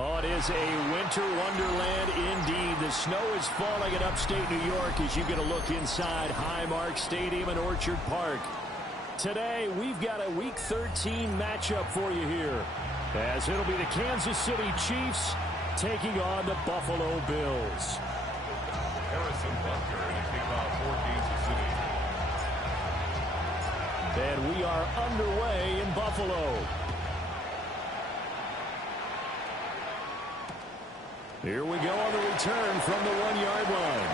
Oh, it is a winter wonderland indeed. The snow is falling in upstate New York as you get a look inside Highmark Stadium in Orchard Park. Today, we've got a Week 13 matchup for you here, as it'll be the Kansas City Chiefs taking on the Buffalo Bills. Harrison Butker in a kickoff for Kansas City. And we are underway in Buffalo. Here we go on the return from the 1-yard line.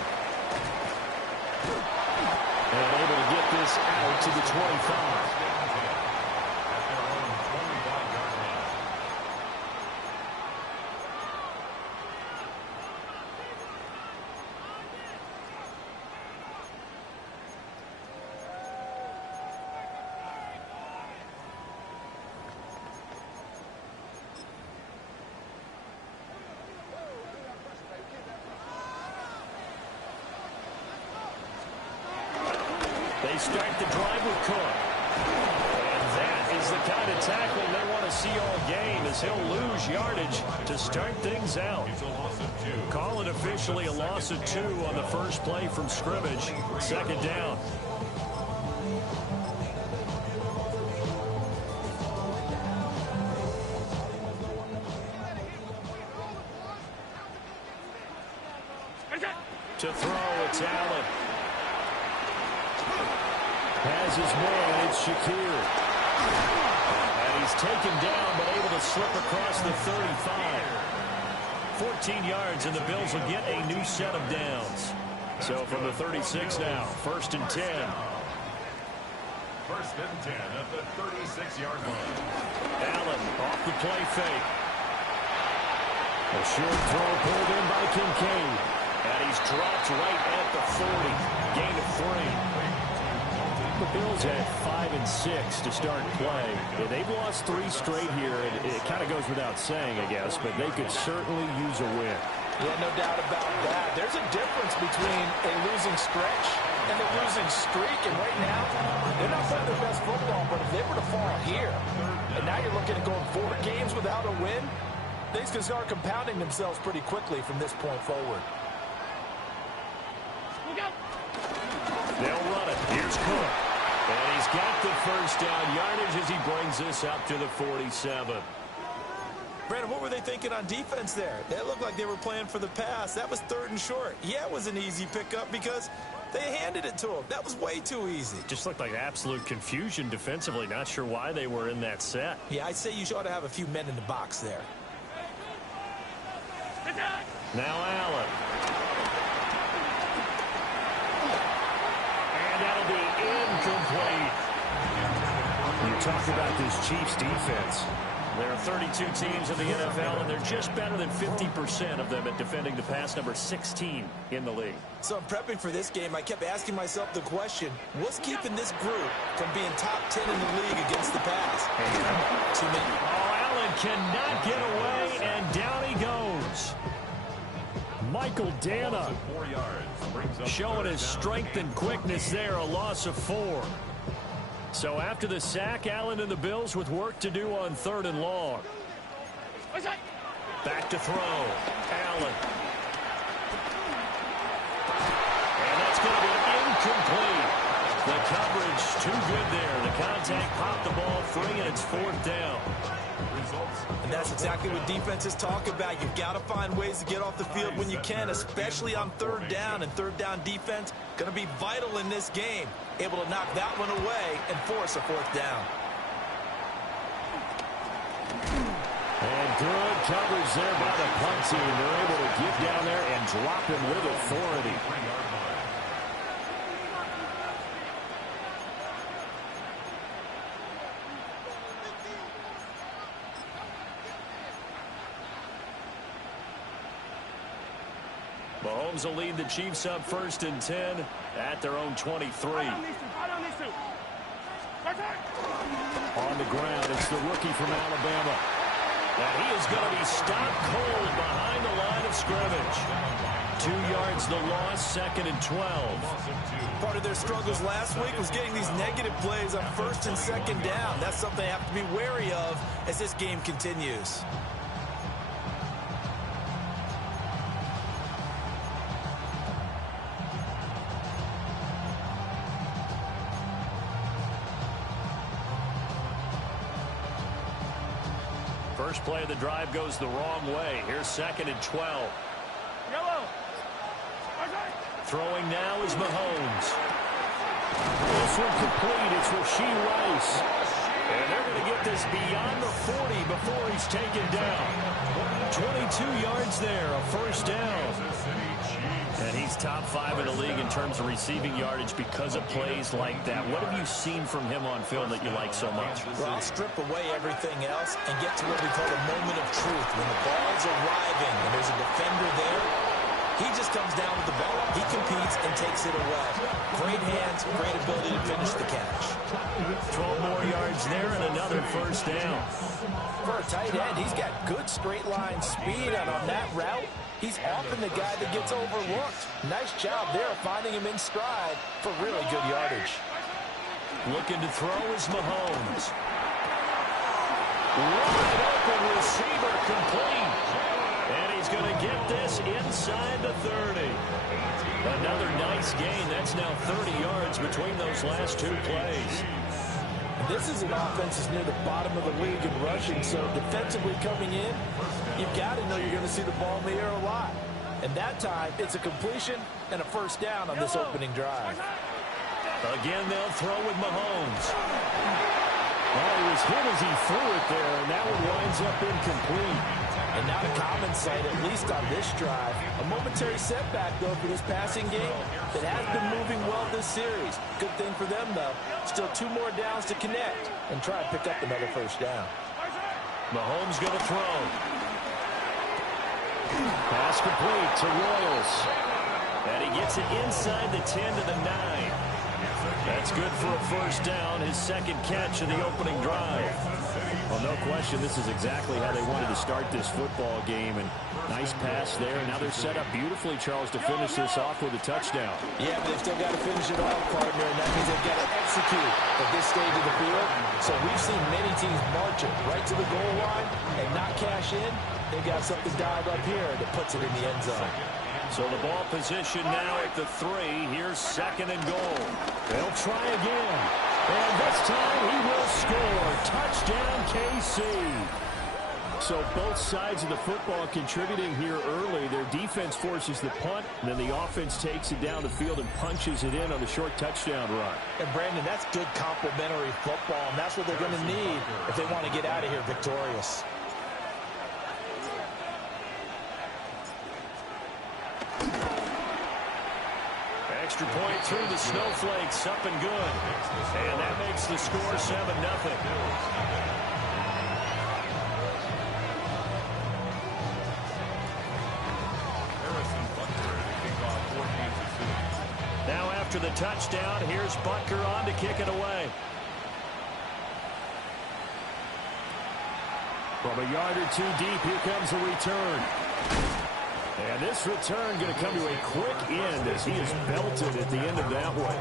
And able to get this out to the 25. They start the drive with Cook. And that is the kind of tackling they want to see all game, as he'll lose yardage to start things out. Call it officially a loss of 2 on the first play from scrimmage. Second down. To throw, it's Allen. Has his man, it's Shakir. And he's taken down, but able to slip across the 35. 14 yards, and the Bills will get a new set of downs. So from the 36 now, 1st and 10. 1st and 10 at the 36-yard line. Allen off the play fake. A short throw pulled in by Kincaid. And he's dropped right at the 40. Gain of 3. The Bills had 5 and 6 to start play. They've lost 3 straight here, and it kind of goes without saying, I guess, but they could certainly use a win. Yeah, no doubt about that. There's a difference between a losing stretch and a losing streak, and right now, they're not playing their best football, but if they were to fall here, and now you're looking at going 4 games without a win, things can start compounding themselves pretty quickly from this point forward. They'll run it. Here's Cook. And he's got the first down yardage as he brings this up to the 47. Brandon, what were they thinking on defense there? They looked like they were playing for the pass. That was 3rd and short. Yeah, it was an easy pickup because they handed it to him. That was way too easy. Just looked like absolute confusion defensively. Not sure why they were in that set. Yeah, I'd say you ought to have a few men in the box there. Now Allen. And that'll be incomplete. You talk about this Chiefs defense. There are 32 teams in the NFL, and they're just better than 50% of them at defending the pass, number 16 in the league. So I'm prepping for this game. I kept asking myself the question, what's keeping this group from being top 10 in the league against the pass? Too many. Oh, Allen cannot get away, and down he goes. Michael Dana showing his strength and quickness there, a loss of 4. So after the sack, Allen and the Bills with work to do on 3rd and long. Back to throw. Allen. And that's going to be incomplete. The coverage too good there. The contact popped the ball free, and it's 4th down. And that's exactly what defenses talk about. You've got to find ways to get off the field when you can, especially on 3rd down. And 3rd down defense going to be vital in this game. Able to knock that one away and force a 4th down. And good coverage there by the punt team. They're able to get down there and drop him with authority. Mahomes will lead the Chiefs up 1st and 10 at their own 23. On the ground, it's the rookie from Alabama. And he is going to be stopped cold behind the line of scrimmage. 2 yards the loss, 2nd and 12. Part of their struggles last week was getting these negative plays on 1st and 2nd down. That's something they have to be wary of as this game continues. First play of the drive goes the wrong way. Here's 2nd and 12. Throwing now is Mahomes. This one complete. It's Rashee Rice. And they're going to get this beyond the 40 before he's taken down. 22 yards there, a first down. And he's top 5 in the league in terms of receiving yardage because of plays like that. What have you seen from him on film that you like so much? Well, strip away everything else and get to what we call a moment of truth. When the ball's arriving and there's a defender there, he just comes down with the ball. He competes and takes it away. Great hands, great ability to finish the catch. 12 more yards there and another first down. For a tight end, he's got good straight line speed, and on that route, he's often the guy that gets overlooked. Nice job there finding him in stride for really good yardage. Looking to throw is Mahomes. Wide open receiver complete. And he's going to get this inside the 30. Another nice gain. That's now 30 yards between those last 2 plays. This is an offense that's near the bottom of the league in rushing, so defensively coming in, you've got to know you're going to see the ball in the air a lot. And that time, it's a completion and a first down on this opening drive. Again, they'll throw with Mahomes. Oh, he was hit as he threw it there, and that one winds up incomplete. And not a common sight, at least on this drive. A momentary setback, though, for this passing game that has been moving well this series. Good thing for them, though. Still 2 more downs to connect and try and pick up another first down. Mahomes going to throw. Pass complete to Royals. And he gets it inside the 10 to the 9. That's good for a first down, his 2nd catch of the opening drive. Well, no question, this is exactly how they wanted to start this football game. And nice pass there. Now they're set up beautifully, Charles, to finish this off with a touchdown. Yeah, but they've still got to finish it off, partner, and that means they've got to execute at this stage of the field. So we've seen many teams march it right to the goal line and not cash in. They've got something dialed up here that puts it in the end zone. So the ball position now at the 3. Here's 2nd and goal. They'll try again. And this time he will score. Touchdown, KC. So both sides of the football contributing here early. Their defense forces the punt, and then the offense takes it down the field and punches it in on the short touchdown run. And, Brandon, that's good complementary football, and that's what they're going to need if they want to get out of here victorious. Extra point through the snowflakes, up and good. And that makes the score 7-0. Now after the touchdown, here's Butker on to kick it away. From a yard or 2 deep, here comes a return. And this return going to come to a quick end as he is belted at the end of that one.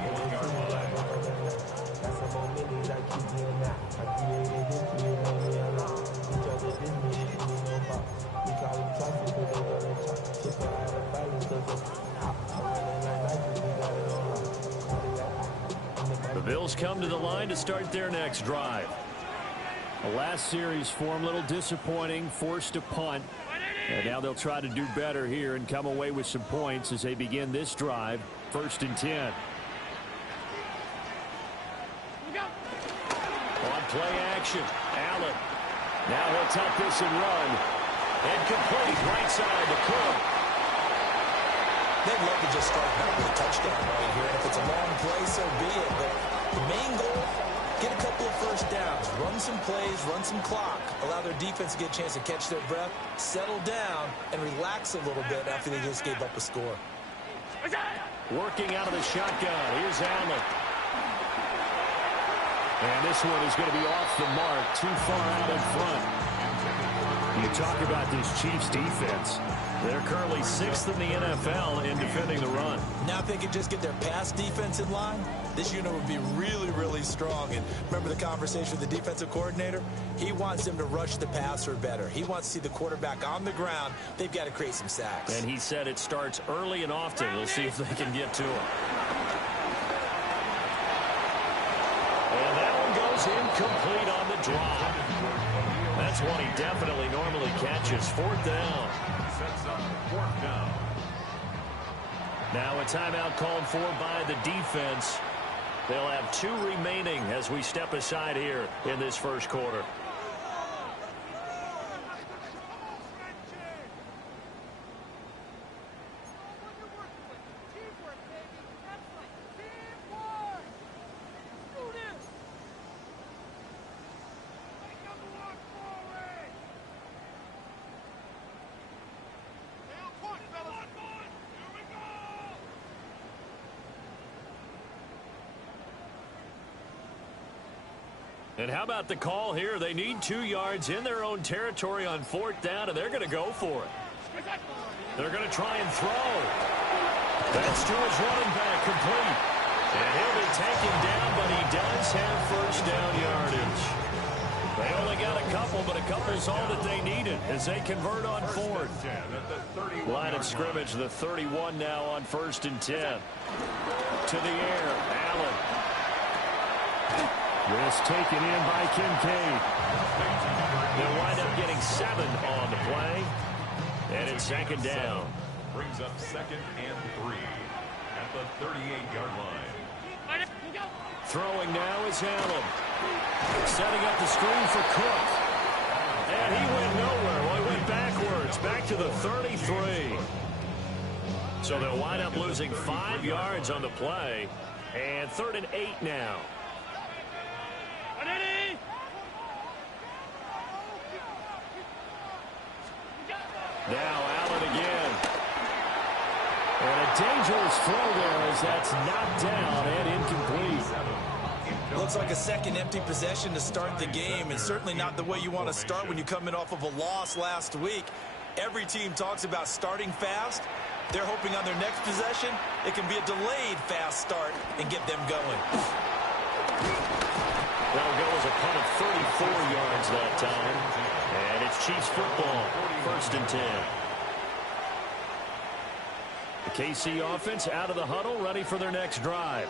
The Bills come to the line to start their next drive. The last series form a little disappointing, forced to punt. And now they'll try to do better here and come away with some points as they begin this drive. 1st and 10. On play action, Allen. Now he'll tuck this and run. And complete right side to Cook. They'd love to just start back with a touchdown right here. And if it's a long play, so be it. But the main goal, get a couple of first downs, run some plays, run some clock, allow their defense to get a chance to catch their breath, settle down, and relax a little bit after they just gave up a score. Working out of the shotgun. Here's Allen. And this one is going to be off the mark, too far out in front. You talk about this Chiefs defense. They're currently 6th in the NFL in defending the run. Now if they could just get their pass defense in line, this unit would be really, really strong. And remember the conversation with the defensive coordinator? He wants them to rush the passer better. He wants to see the quarterback on the ground. They've got to create some sacks. And he said it starts early and often. We'll see if they can get to him. And that one goes incomplete on the drop. That's one he definitely normally catches. Fourth down. Sets up fourth down. Now a timeout called for by the defense. They'll have 2 remaining as we step aside here in this first quarter. And how about the call here? They need 2 yards in their own territory on fourth down, and they're going to go for it. They're going to try and throw. That's to his running back, complete. And he'll be taken down, but he does have first down yardage. They only got a couple, but a couple's all that they needed as they convert on fourth. Line of scrimmage, the 31 now on 1st and 10. To the air, Allen. This taken in by Kincaid. They'll wind up getting 7 on the play. And it's second down. Brings up 2nd and 3 at the 38-yard line. Throwing now is Allen. Setting up the screen for Cook. And he went nowhere. Well, he went backwards. Back to the 33. So they'll wind up losing 5 yards on the play. And 3rd and 8 now. Now Allen again. And a dangerous throw there as that's knocked down and incomplete. Looks like a second empty possession to start the game, and certainly not the way you want to start when you're coming off of a loss last week. Every team talks about starting fast. They're hoping on their next possession it can be a delayed fast start and get them going. That'll go as a punt of 34 yards that time. And it's Chiefs football, 1st and 10. The KC offense out of the huddle, ready for their next drive.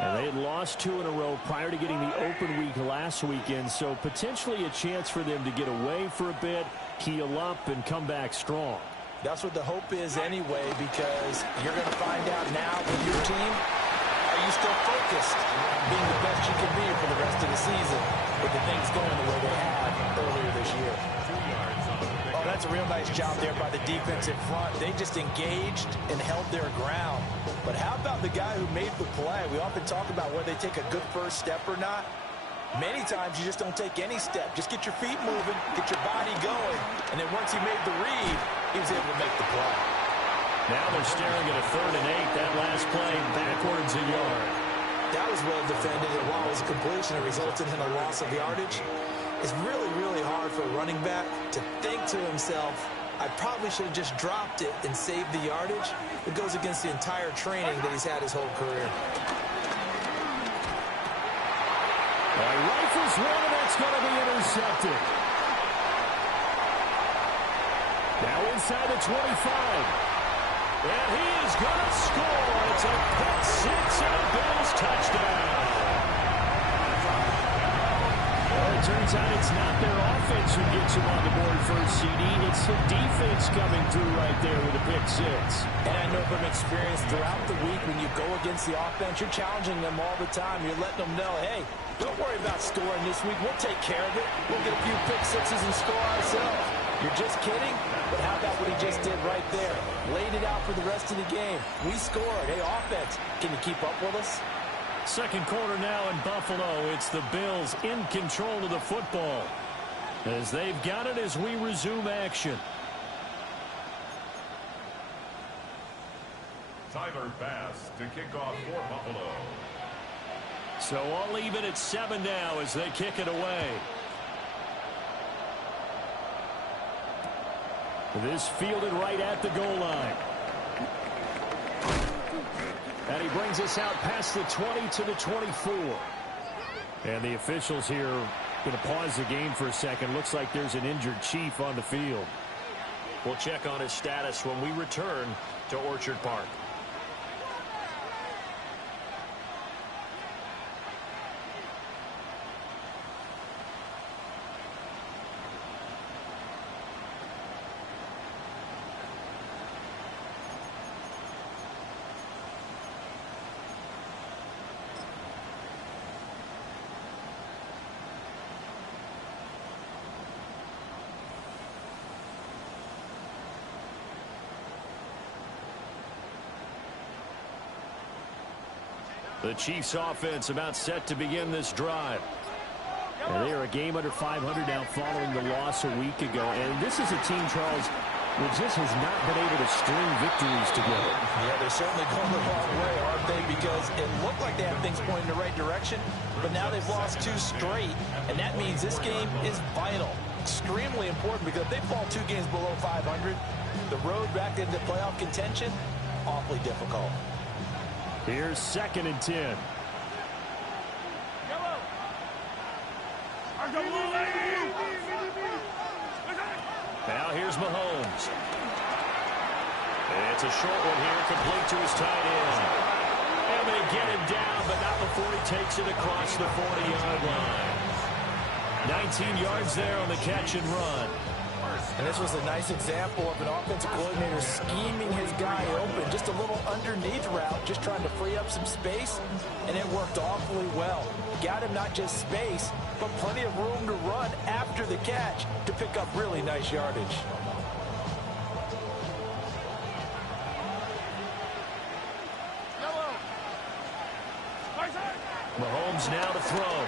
And they had lost 2 in a row prior to getting the open week last weekend, so potentially a chance for them to get away for a bit, heal up, and come back strong. That's what the hope is anyway, because you're going to find out now with your team, are you still focused on being the best you can be for the rest of the season with the things going the way they have earlier this year? Oh, that's a real nice job there by the defense in front. They just engaged and held their ground. But how about the guy who made the play? We often talk about whether they take a good first step or not. Many times you just don't take any step. Just get your feet moving, get your body going, and then once he made the read, he was able to make the play. Now they're staring at a 3rd and 8. That last play backwards a yard. That was well defended, and while it was a completion, it resulted in a loss of yardage. It's really, really hard for a running back to think to himself, I probably should have just dropped it and saved the yardage. It goes against the entire training that he's had his whole career. Rifles one, and that's going to be intercepted. Now inside the 25. And he is going to score. It's a pick 6 and a Bills touchdown. Well, it turns out it's not their offense who gets them on the board first, CD. It's the defense coming through right there with a pick 6. And I know from experience throughout the week when you go against the offense, you're challenging them all the time. You're letting them know, hey, don't worry about scoring this week. We'll take care of it. We'll get a few pick 6s and score ourselves. You're just kidding? But how about what he just did right there? Laid it out for the rest of the game. We scored. Hey, offense, can you keep up with us? Second quarter now in Buffalo. It's the Bills in control of the football as they've got it as we resume action. Tyler Bass to kick off for Buffalo. So I'll leave it at 7 now as they kick it away. This fielded right at the goal line. And he brings us out past the 20 to the 24. And the officials here going to pause the game for a second. Looks like there's an injured Chief on the field. We'll check on his status when we return to Orchard Park. The Chiefs offense about set to begin this drive. And they are a game under 500 now following the loss a week ago. And this is a team, Charles, which just has not been able to string victories together. Yeah, they're certainly going the wrong way, aren't they? Because it looked like they had things pointing in the right direction, but now they've lost 2 straight, and that means this game is vital, extremely important, because if they fall 2 games below 500, the road back into playoff contention, awfully difficult. Here's 2nd and 10. Now here's Mahomes. It's a short one here, complete to his tight end. And they get him down, but not before he takes it across the 40-yard line. 19 yards there on the catch and run. And this was a nice example of an offensive coordinator scheming his guy open. Just a little underneath route, just trying to free up some space, and it worked awfully well. Got him not just space, but plenty of room to run after the catch to pick up really nice yardage. Mahomes now to throw.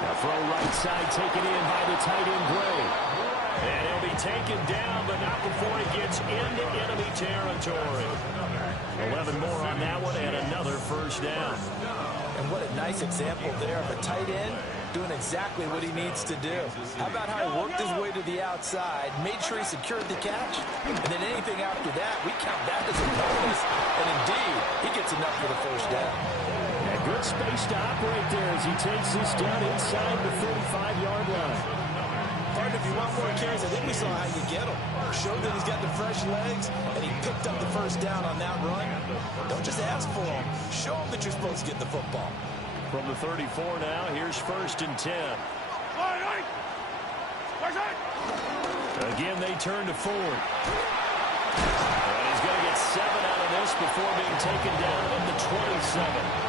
Now throw right side, taken in by the tight end, Gray. And he'll be taken down, but not before he gets into enemy territory. 11 more on that one, and another first down. And what a nice example there of a tight end doing exactly what he needs to do. How about how he worked his way to the outside, made sure he secured the catch, and then anything after that, we count that as a bonus. And indeed, he gets enough for the first down. Yeah, good space to operate there as he takes this down inside the 35-yard line. Partner, if you want more carries, I think we saw how you get him. Showed that he's got the fresh legs, and he picked up the first down on that run. Don't just ask for him. Show him that you're supposed to get the football. From the 34 now, here's 1st and 10. Again, they turn to Ford. And he's going to get 7 out of this before being taken down at the 27.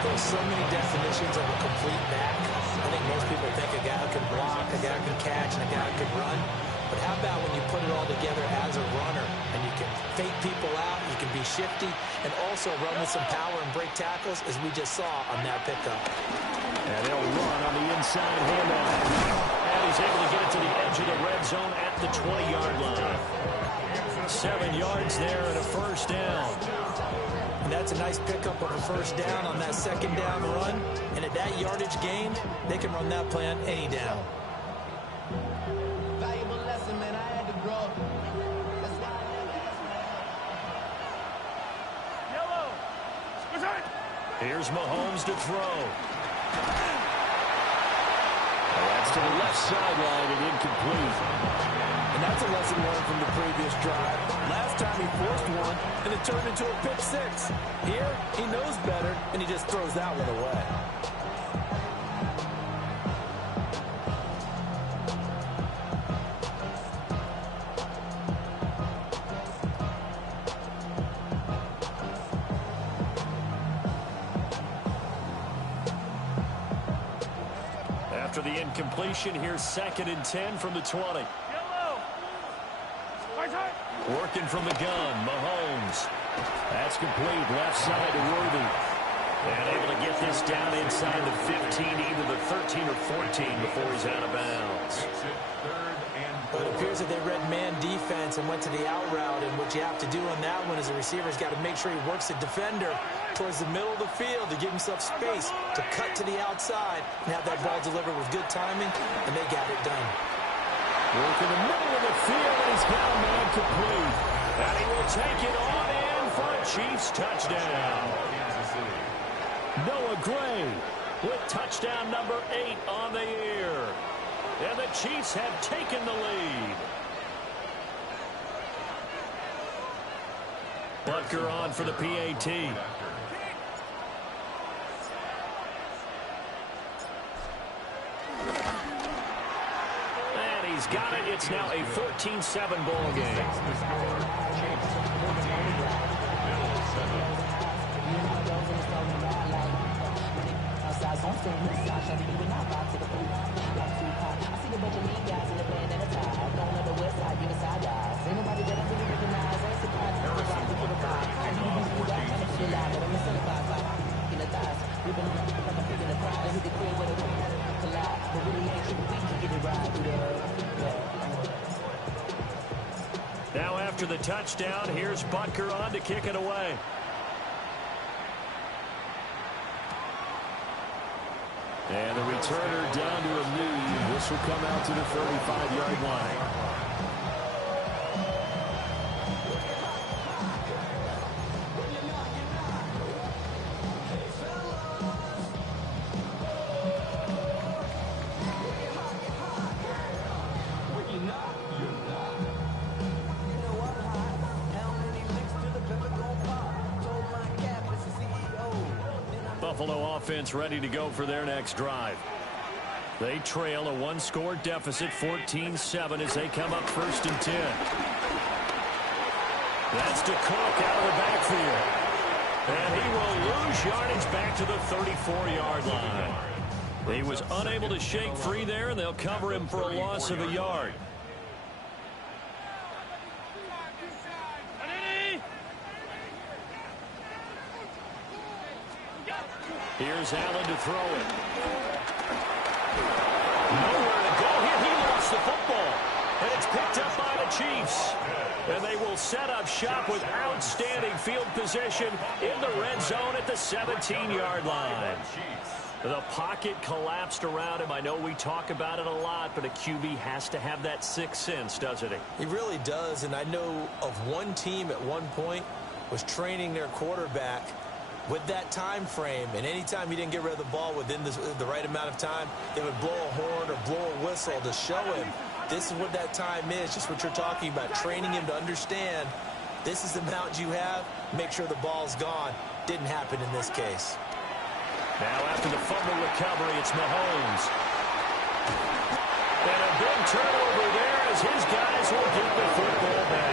There's so many definitions of a complete back. I think most people think a guy who can block, a guy who can catch, and a guy who can run. But how about when you put it all together as a runner, and you can fake people out, you can be shifty, and also run with some power and break tackles, as we just saw on that pickup. And they'll run on the inside handoff. And he's able to get it to the edge of the red zone at the 20-yard line. 7 yards there and a first down. And that's a nice pickup of a first down on that second down run. And at that yardage gained, they can run that play on any down. Valuable lesson, man. I had to grow. That's why I never asked. Here's Mahomes to throw. That's to the left sideline and incomplete. And that's a lesson learned from the previous drive. Last time he forced one, and it turned into a pick 6. Here, he knows better, and he just throws that one away. After the incompletion, here's 2nd and 10 from the 20. Working from the gun, Mahomes. That's complete, left side to Worthy. And able to get this down inside the 15, either the 13 or 14 before he's out of bounds. But it appears that they read man defense and went to the out route, and what you have to do on that one is the receiver's got to make sure he works the defender towards the middle of the field to give himself space to cut to the outside and have that ball delivered with good timing, and they got it done. Work in the middle of the field, and he's got a man complete. And he will take it on in for a Chiefs touchdown. Noah Gray with touchdown number 8 on the year. And the Chiefs have taken the lead. Butker on for the PAT. And he's got it. It's now a 14-7 ball game. after the touchdown. Here's Butker on to kick it away. And the returner down to a knee. This will come out to the 35-yard line. Buffalo offense ready to go for their next drive. They trail a one-score deficit, 14-7, as they come up 1st and 10. That's to Cook out of the backfield. And he will lose yardage back to the 34-yard line. He was unable to shake free there, and they'll cover him for a loss of a yard. Here's Allen to throw it. Nowhere to go here. He lost the football. And it's picked up by the Chiefs. And they will set up shop with outstanding field position in the red zone at the 17-yard line. The pocket collapsed around him. I know we talk about it a lot, but a QB has to have that sixth sense, doesn't he? He really does. And I know of one team at one point was training their quarterback with that time frame, and anytime he didn't get rid of the ball within the right amount of time, they would blow a horn or blow a whistle to show him this is what that time is, just what you're talking about, training him to understand this is the amount you have, make sure the ball's gone. Didn't happen in this case. Now after the fumble recovery, it's Mahomes. And a big turnover there as his guys will get the football back.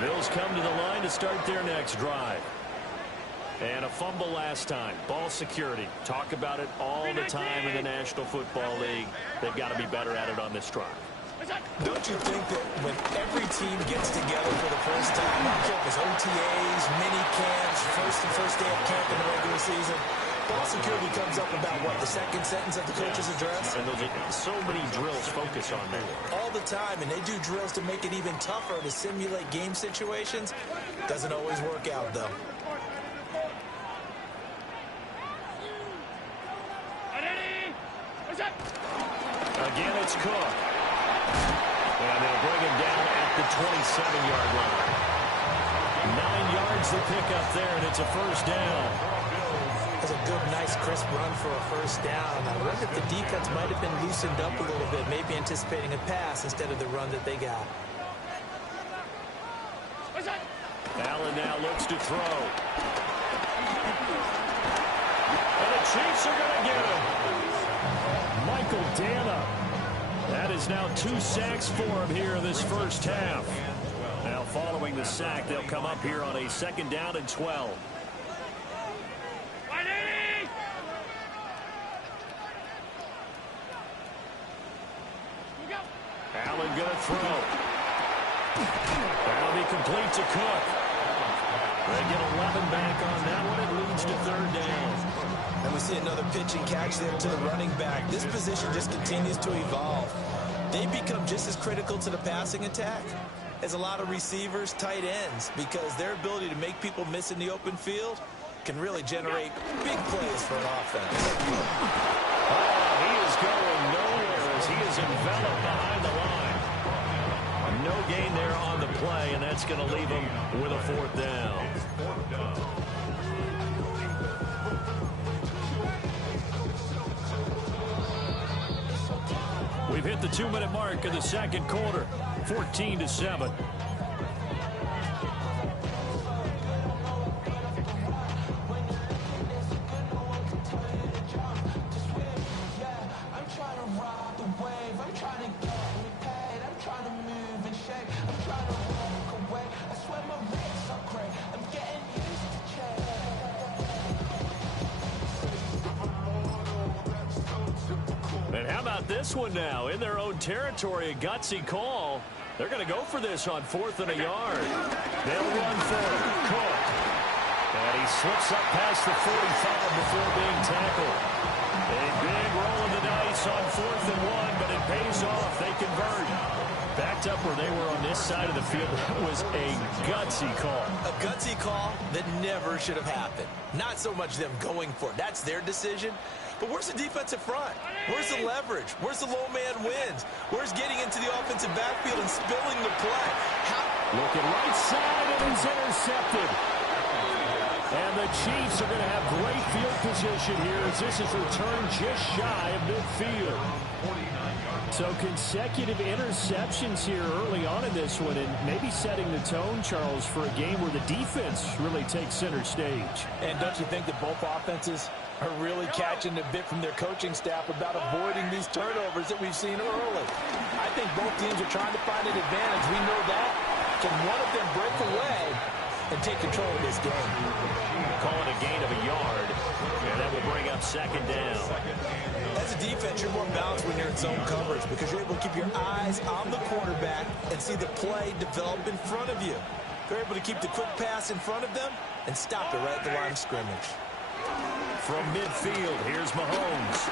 Bills come to the line to start their next drive. And a fumble last time. Ball security. Talk about it all the time in the National Football League. They've got to be better at it on this drive. Don't you think that when every team gets together for the first time, I don't care if it's OTAs, mini camps, first day of camp in the regular season, ball security comes up about, what, the second sentence of the coach's address? And those are so many drills focus on that. All the time, and they do drills to make it even tougher to simulate game situations. Doesn't always work out, though. Again, it's Cook. And they'll bring him down at the 27-yard line. 9 yards to pick up there, and it's a first down. That's a good, nice, crisp run for a first down. I wonder if the defense might have been loosened up a little bit, maybe anticipating a pass instead of the run that they got. Allen now looks to throw. And the Chiefs are going to get him. Michael Dana. That is now 2 sacks for him here in this first half. Now following the sack, they'll come up here on a 2nd down and 12. Allen going to throw. That'll be complete to Cook. They get 11 back on that one. It leads to 3rd down. And we see another pitch and catch there to the running back. This position just continues to evolve. They become just as critical to the passing attack as a lot of receivers, tight ends, because their ability to make people miss in the open field can really generate big plays for an offense. Oh, he is going nowhere as he is enveloped behind the line. No gain there on the play, and that's going to leave him with a 4th down. We've hit the 2-minute mark of the 2nd quarter, 14-7. And how about this one now? In their own territory, a gutsy call. They're going to go for this on 4th and a yard. They'll run for it. Cook. And he slips up past the 45 before being tackled. A big roll of the dice on 4th and 1, but it pays off. They convert. Backed up where they were on this side of the field. That was a gutsy call. A gutsy call that never should have happened. Not so much them going for it. That's their decision. But where's the defensive front? Where's the leverage? Where's the low man wins? Where's getting into the offensive backfield and spilling the play? Looking right side, and he's intercepted. And the Chiefs are going to have great field position here as this is returned just shy of midfield. So consecutive interceptions here early on in this one, and maybe setting the tone, Charles, for a game where the defense really takes center stage. And don't you think that both offenses are really catching a bit from their coaching staff about avoiding these turnovers that we've seen early? I think both teams are trying to find an advantage. We know that. Can one of them break away and take control of this game? Call it a gain of a yard, and that will bring up 2nd down. As a defense, you're more balanced when you're in zone coverage because you're able to keep your eyes on the quarterback and see the play develop in front of you. They're able to keep the quick pass in front of them and stop it right at the line of scrimmage. From midfield, here's Mahomes.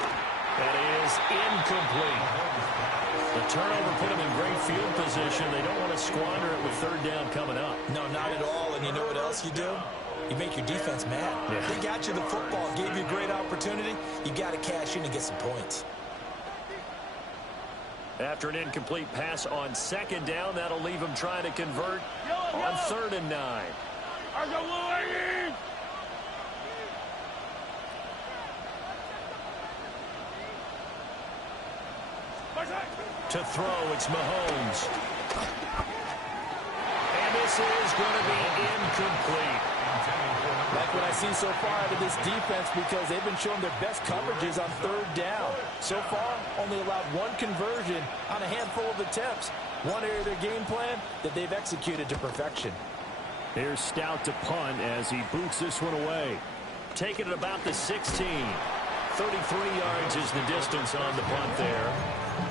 That is incomplete. The turnover put them in great field position. They don't want to squander it with 3rd down coming up. No, not at all. And you know what else you do? You make your defense mad. Yeah. They got you the football, gave you a great opportunity. You got to cash in and get some points. After an incomplete pass on 2nd down, that'll leave them trying to convert on 3rd and 9. To throw, it's Mahomes. And this is going to be incomplete. Like what I see so far out of this defense because they've been showing their best coverages on 3rd down. So far, only allowed 1 conversion on a handful of attempts. One area of their game plan that they've executed to perfection. Here's Stout to punt as he boots this one away. Taking it about the 16. 33 yards is the distance on the punt there.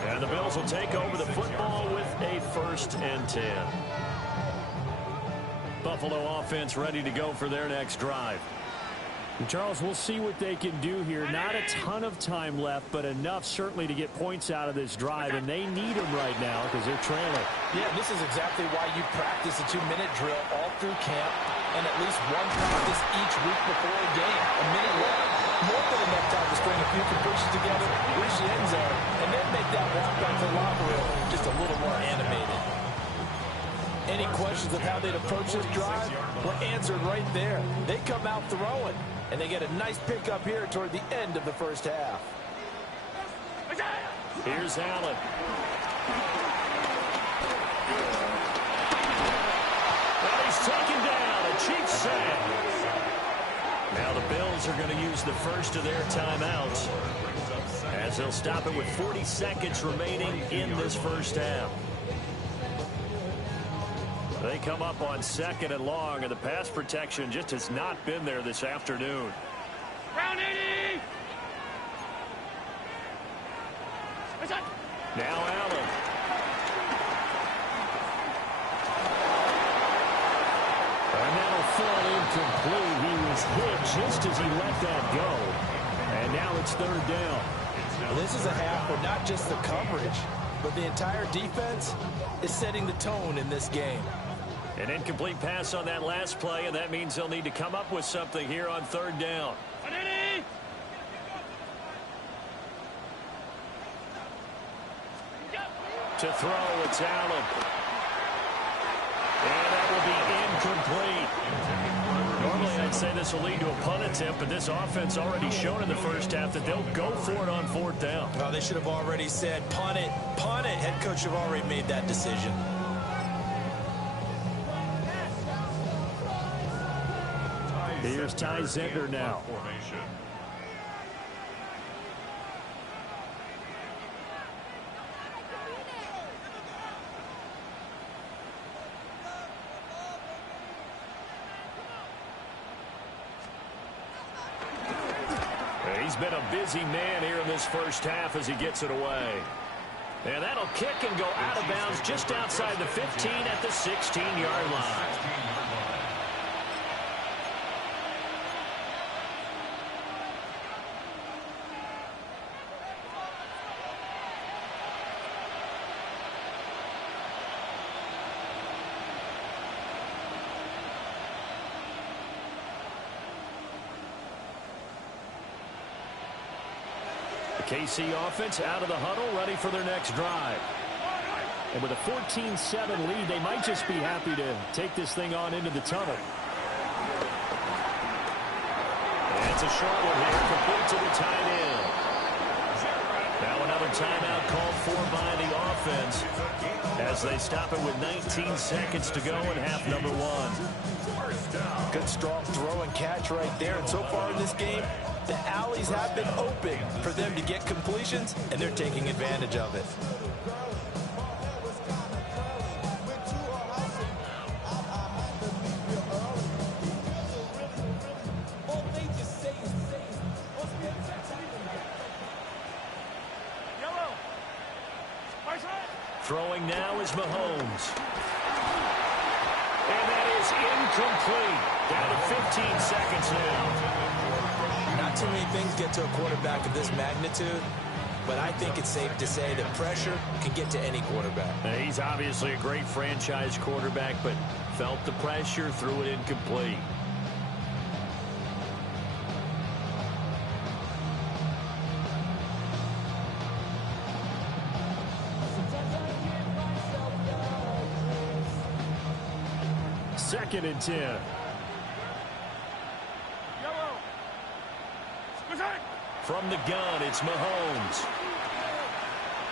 And the Bills will take over the football with a 1st and 10. Buffalo offense ready to go for their next drive. And Charles, we'll see what they can do here. Not a ton of time left, but enough certainly to get points out of this drive, and they need them right now because they're trailing. Yeah, this is exactly why you practice a 2-minute drill all through camp and at least one practice each week before a game. A minute left, more than enough time to string a few completions together, reach the end zone, and then make that walk back to the locker room just a little more animated. Any questions of how they'd approach this drive were answered right there. They come out throwing, and they get a nice pickup here toward the end of the 1st half. Here's Allen. And he's taken down. A Chiefs sack. Now the Bills are going to use the first of their timeouts as they'll stop it with 40 seconds remaining in this 1st half. They come up on 2nd and long, and the pass protection just has not been there this afternoon. Round 80! Now Allen. And that'll fall incomplete. He was hit just as he let that go. And now it's 3rd down. Well, this is a half where not just the coverage, but the entire defense is setting the tone in this game. An incomplete pass on that last play, and that means they'll need to come up with something here on 3rd down. To throw, it's Allen. And that will be incomplete. Normally, I'd say this will lead to a punt attempt, but this offense already shown in the 1st half that they'll go for it on 4th down. Well, they should have already said, punt it, punt it. Head coach should have already made that decision. Here's Ty Zender now. He's been a busy man here in this 1st half as he gets it away. And that'll kick and go out of bounds just outside the 15 at the 16-yard line. KC offense out of the huddle, ready for their next drive. And with a 14-7 lead, they might just be happy to take this thing on into the tunnel. And it's a short one here, complete to the tight end. Now another timeout called for by the offense as they stop it with 19 seconds to go in half number one. Good strong throw and catch right there. And so far in this game, the alleys have been open for them to get completions, and they're taking advantage of it. Throwing now is Mahomes. And that is incomplete. Down to 15 seconds now. Not too many things get to a quarterback of this magnitude, but I think it's safe to say that pressure can get to any quarterback. He's obviously a great franchise quarterback, but felt the pressure, threw it incomplete. Second and 10. From the gun, it's Mahomes.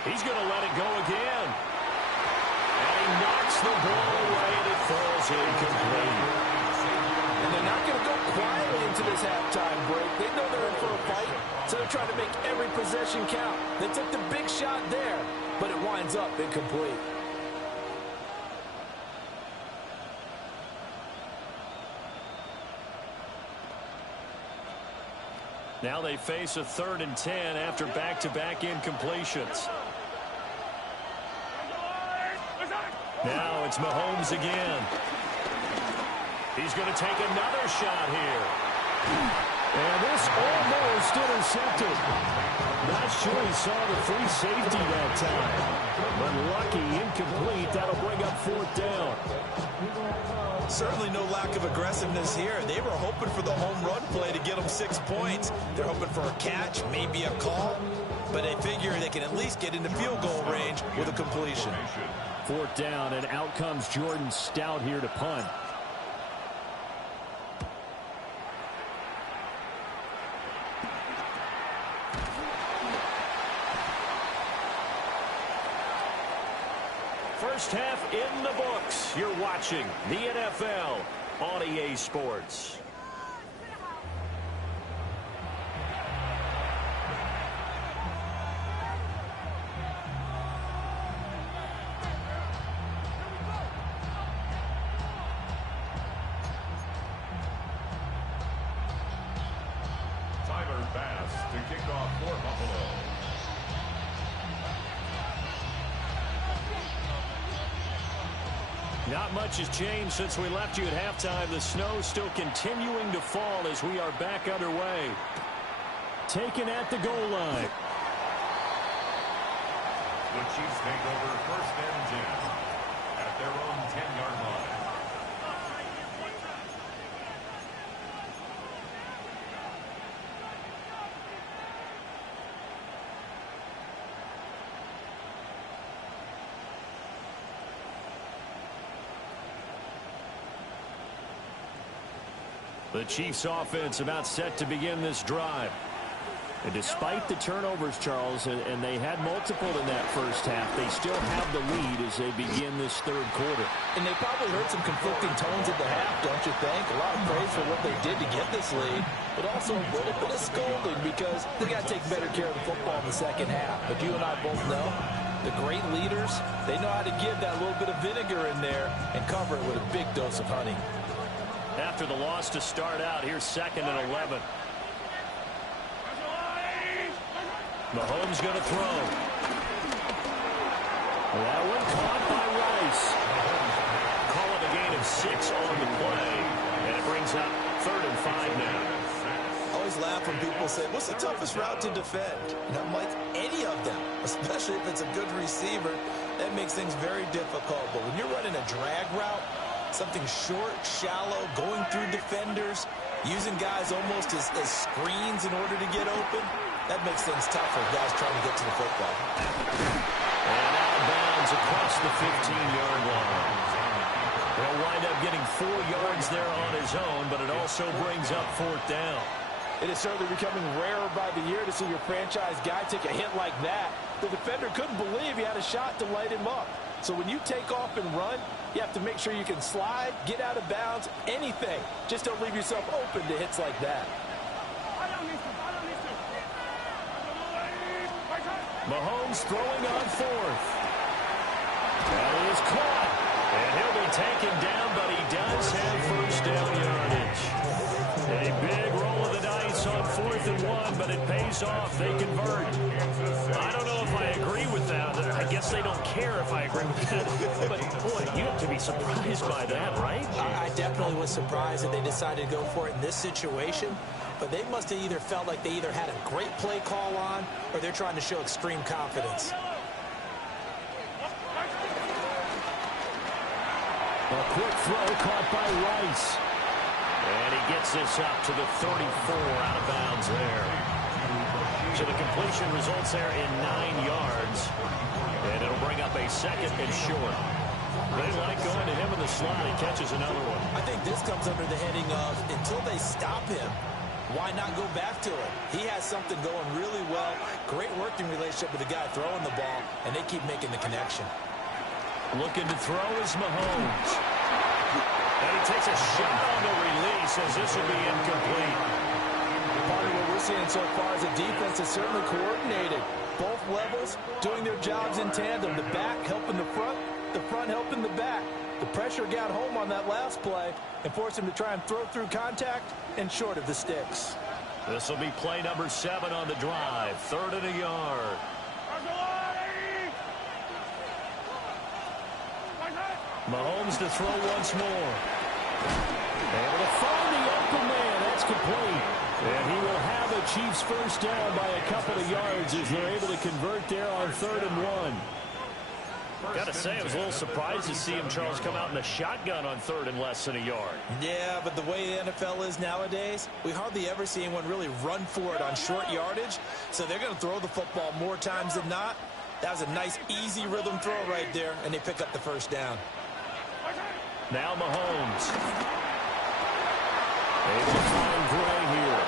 He's going to let it go again. And he knocks the ball away, and it falls incomplete. And they're not going to go quietly into this halftime break. They know they're in for a fight, so they're trying to make every possession count. They took the big shot there, but it winds up incomplete. Now they face a 3rd and 10 after back-to-back incompletions. Now it's Mahomes again. He's going to take another shot here. And this almost intercepted. Not sure he saw the free safety that time. But lucky, incomplete. That'll bring up 4th down. Certainly no lack of aggressiveness here. They were hoping for the home run play to get them 6 points. They're hoping for a catch, maybe a call, but they figure they can at least get into field goal range with a completion. 4th down, and out comes Jordan Stout here to punt. First half in the books. You're watching the NFL on EA Sports. Tyler Bass to kick off for Buffalo. Not much has changed since we left you at halftime. The snow still continuing to fall as we are back underway. Taken at the goal line. The Chiefs take over 1st and 10 at their own 10-yard line. The Chiefs offense about set to begin this drive. And despite the turnovers, Charles, and they had multiple in that first half, they still have the lead as they begin this 3rd quarter. And they probably heard some conflicting tones at the half, don't you think? A lot of praise for what they did to get this lead, but also a little bit of scolding because they got to take better care of the football in the second half. But you and I both know the great leaders, they know how to give that little bit of vinegar in there and cover it with a big dose of honey. After the loss to start out, here's 2nd and 11. Mahomes going to throw. That one caught by Rice. Call it a gain of 6 on the play. And it brings up 3rd and 5 now. I always laugh when people say, what's the toughest route to defend? And I'm like, any of them, especially if it's a good receiver. That makes things very difficult. But when you're running a drag route, something short, shallow, going through defenders, using guys almost as screens in order to get open, That makes things tough for guys trying to get to the football. And out of bounds across the 15-yard line. He'll wind up getting 4 yards there on his own, but it also brings up 4th down. It is certainly becoming rarer by the year to see your franchise guy take a hit like that. The defender couldn't believe he had a shot to light him up. So when you take off and run, you have to make sure you can slide, get out of bounds, anything. Just don't leave yourself open to hits like that. Mahomes throwing on 4th. That is caught. And he'll be taken down, but he does have 1st down yardage. A big roll of the dice on 4th and 1, but it pays off. They convert. I don't know if I agree with that. I guess they don't care if I agree with that. But, boy, you have to be surprised by that, right? I definitely was surprised that they decided to go for it in this situation. But they must have either felt like they either had a great play call on or they're trying to show extreme confidence. A quick throw caught by Rice. And he gets this up to the 34 out of bounds there. So the completion results there in 9 yards. And it'll bring up a 2nd and short. They like going to him in the slot. He catches another one. I think this comes under the heading of until they stop him, why not go back to it? He has something going really well. Great working relationship with the guy throwing the ball, and they keep making the connection. Looking to throw is Mahomes. And he takes a shot on the release as this will be incomplete. Part of what we're seeing so far is the defense is certainly coordinated. Both levels doing their jobs in tandem. The back helping the front helping the back. The pressure got home on that last play and forced him to try and throw through contact and short of the sticks. This will be play number 7 on the drive. 3rd and a yard. Mahomes to throw once more. Able to find the open man. That's complete. And he will have a Chiefs 1st down by a couple of yards as they're able to convert there on 3rd and 1. Got to say, I was a little surprised to see him, Charles, come out in a shotgun on 3rd and less than a yard. Yeah, but the way the NFL is nowadays, we hardly ever see anyone really run for it on short yardage. So they're going to throw the football more times than not. That was a nice, easy rhythm throw right there, and they pick up the 1st down. Now Mahomes. Able to find Gray here.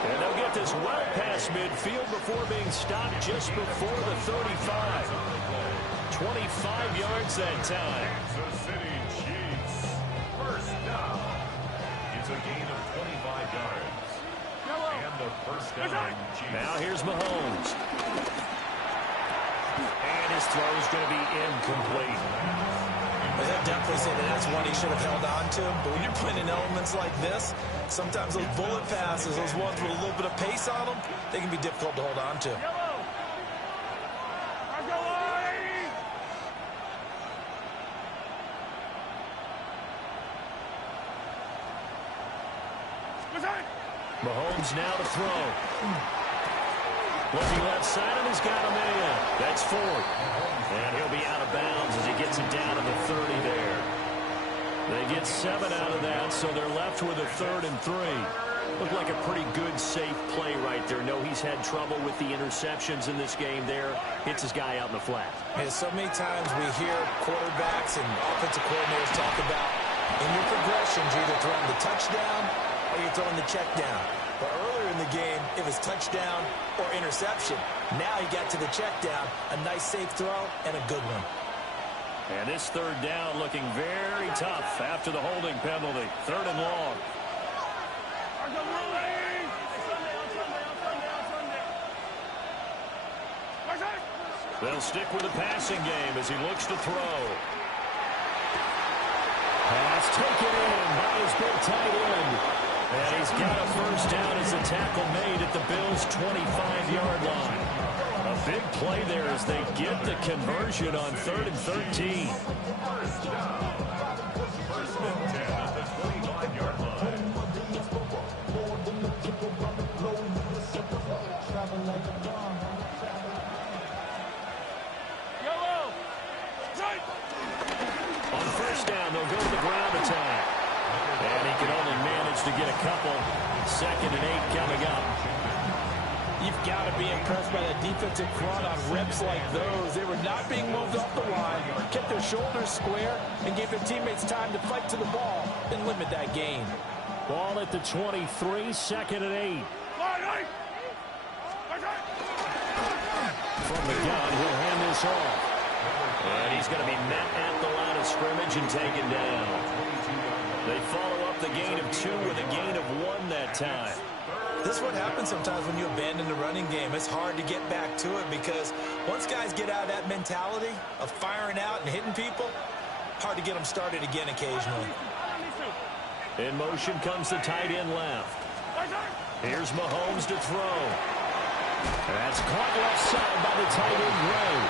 And they'll get this well past midfield before being stopped just before the 35. 25 yards that time. Kansas City Chiefs. 1st down. It's a gain of 25 yards. And the 1st down. Chiefs. Now here's Mahomes. And his throw is going to be incomplete. They'll definitely say that that's one he should have held on to. But when you're playing in elements like this, sometimes those bullet passes, those ones with a little bit of pace on them, they can be difficult to hold on to. Mahomes now to throw. Looking left side, and he's got a man. That's 4th. And he'll be out of bounds as he gets it down to the 30 there. They get 7 out of that, so they're left with a 3rd and 3. Looked like a pretty good, safe play right there. No, he's had trouble with the interceptions in this game there. Hits his guy out in the flat. And so many times we hear quarterbacks and offensive coordinators talk about in your progressions, you're either throwing the touchdown or you're throwing the check down. But earlier in the game, it was touchdown or interception. Now he got to the check down, a nice safe throw, and a good one. And this 3rd down looking very tough after the holding penalty. 3rd and long. They'll stick with the passing game as he looks to throw. Pass taken in by his big tight end. And he's got a 1st down as the tackle made at the Bills' 25-yard line. A big play there as they get the conversion on 3rd and 13. 1st down. 1st and 10 at the 25-yard line. On 1st down, they'll go to the ground attack. And he can only manage to get a couple. 2nd and 8 coming up. You've got to be impressed by that defensive front on reps like those. They were not being moved off the line, kept their shoulders square, and gave their teammates time to fight to the ball and limit that gain. Ball at the 23, second and 8. From the gun, he'll hand this off. And he's going to be met at the line of scrimmage and taken down. They follow up the gain of 2 with a gain of 1 that time. This is what happens sometimes when you abandon the running game. It's hard to get back to it because once guys get out of that mentality of firing out and hitting people, hard to get them started again occasionally. In motion comes the tight end left. Here's Mahomes to throw. That's caught left side by the tight end Gray.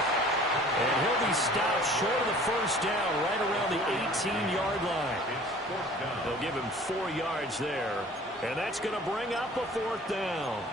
And he'll be stopped short of the first down right around the 18-yard line. They'll give him 4 yards there. And that's going to bring up a 4th down.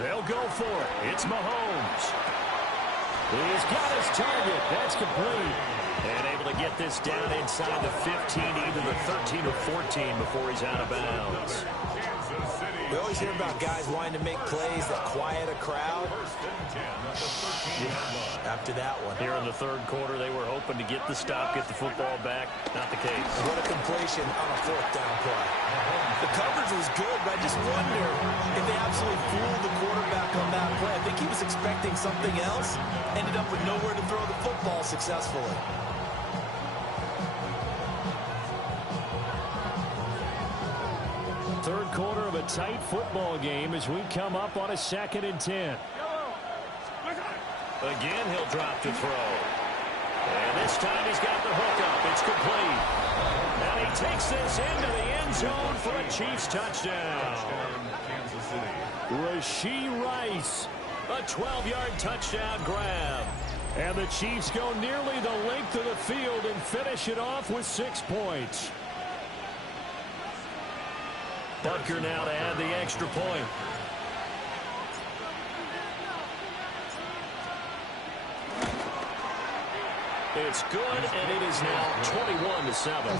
They'll go for it. It's Mahomes. He's got his target. That's complete. And able to get this down inside the 15, either the 13 or 14 before he's out of bounds. We always hear about guys wanting to make plays that quiet a crowd. After that one. Here in the 3rd quarter, they were hoping to get the stop, get the football back. Not the case. What a completion on a 4th down play. The coverage was good, but I just wonder if they absolutely fooled the quarterback on that play. I think he was expecting something else. Ended up with nowhere to throw the football successfully. Third quarter of a tight football game as we come up on a 2nd and 10. Again, he'll drop to throw. And this time he's got the hook up. It's complete. And he takes this into the end zone for a Chiefs touchdown. Rashee Rice, a 12-yard touchdown grab. And the Chiefs go nearly the length of the field and finish it off with 6 points. Butker now to add the extra point. It's good, and it is now 21-7.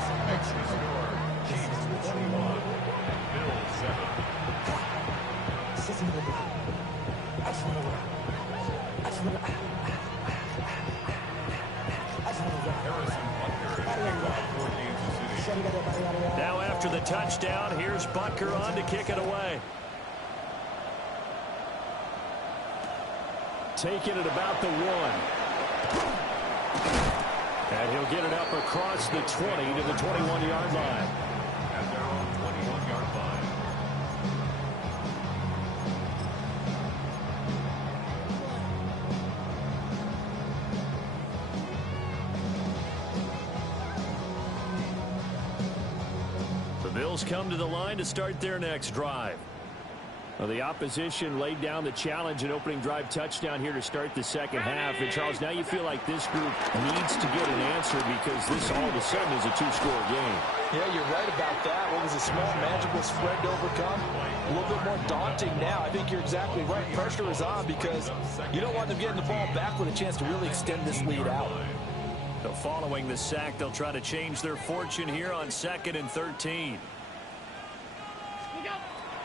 Now after the touchdown, here's Butker on to kick it away. Taking it about the 1. And he'll get it up across the 20 to the 21-yard line. At their own 21-yard line. The Bills come to the line to start their next drive. Well, the opposition laid down the challenge and opening drive touchdown here to start the 2nd half. And, Charles, now you feel like this group needs to get an answer because this all of a sudden is a 2-score game. Yeah, you're right about that. What was a small, manageable spread to overcome? A little bit more daunting now. I think you're exactly right. Pressure is on because you don't want them getting the ball back with a chance to really extend this lead out. So following the sack, they'll try to change their fortune here on 2nd and 13.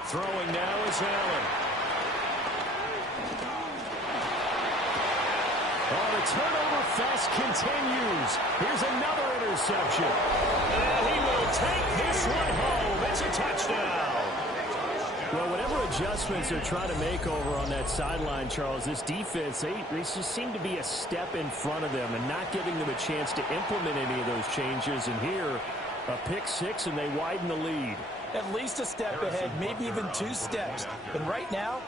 Throwing now is Allen. Oh, the turnover fest continues. Here's another interception. And he will take this one home. It's a touchdown. Well, whatever adjustments they're trying to make over on that sideline, Charles, this defense, they just seem to be a step in front of them and not giving them a chance to implement any of those changes. And here, a pick 6, and they widen the lead. At least a step ahead, maybe even 2 steps. And right now,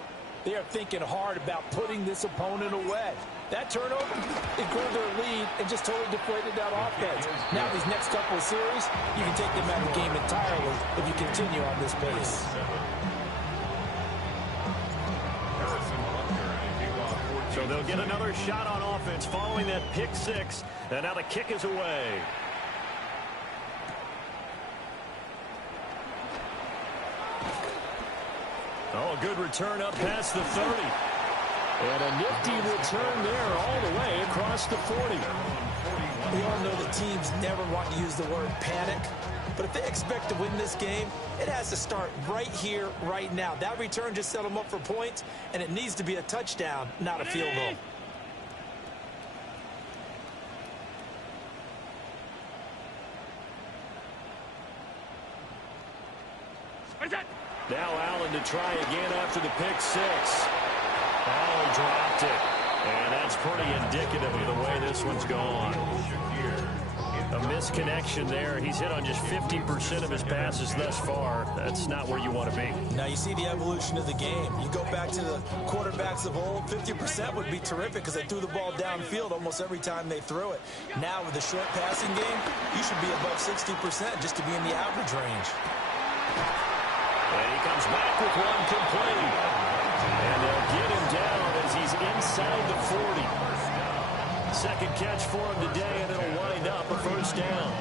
they are thinking hard about putting this opponent away. That turnover, it grew their lead and just totally deflated that offense. Now these next couple of series, you can take them out of the game entirely if you continue on this pace. So they'll get another shot on offense following that pick six. And now the kick is away. Oh, a good return up past the 30. And a nifty return there all the way across the 40. We all know that teams never want to use the word panic. But if they expect to win this game, it has to start right here, right now. That return just set them up for points, and it needs to be a touchdown, not a field goal. Now Allen to try again after the pick six. Oh, he dropped it. And that's pretty indicative of the way this one's gone. A misconnection there. He's hit on just 50% of his passes thus far. That's not where you want to be. Now you see the evolution of the game. You go back to the quarterbacks of old, 50% would be terrific because they threw the ball downfield almost every time they threw it. Now with the short passing game, you should be above 60% just to be in the average range. And he comes back with one complete. And they'll get him down as he's inside the 40. Second catch for him today, and it'll wind up a first down.